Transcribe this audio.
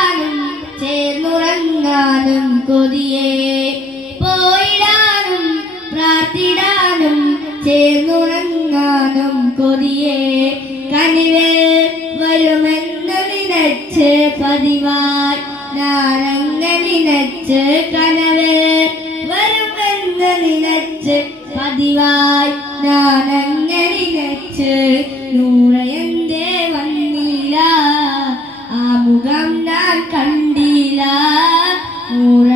പോയിടാനും ചേർന്നുറങ്ങാനും കൊതിയേ, പോയിടാനും പ്രാർത്ഥിടാനും ചേർന്നുറങ്ങാനും കൊതിയേ. കനിവ് വരുമെന്ന് നിനച്ച് പതിവായി ഞാനങ്ങ് നിനച്ച്, കനവ് വരുമെന്ന് നിനച്ച് പതിവായി ഞാനങ്ങ് നിനച്ച്. നൂറയന്തേ വന്നില്ല, ആ മുഖം ഞാൻ കണ്ടില്ല. നൂറ